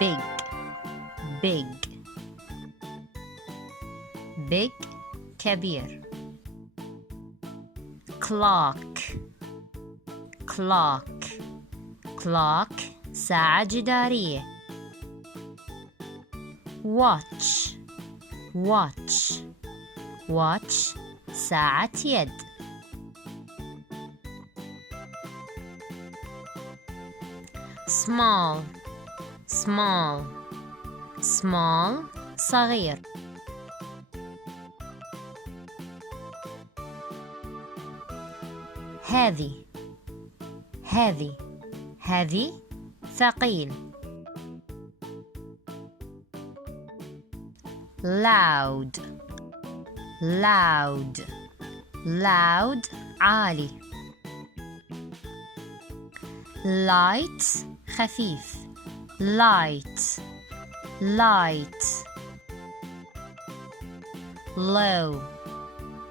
big big big كبير. clock clock clock ساعة جدارية. watch watch watch ساعة يد. small small small صغير. heavy heavy heavy ثقيل. loud loud loud عالي. light خفيف. light light. low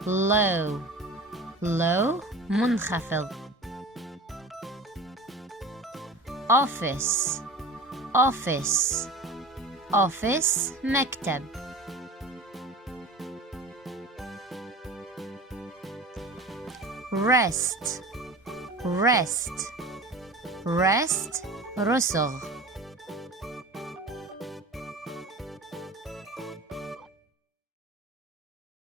low low منخفض. office office office مكتب. rest rest rest رسغ.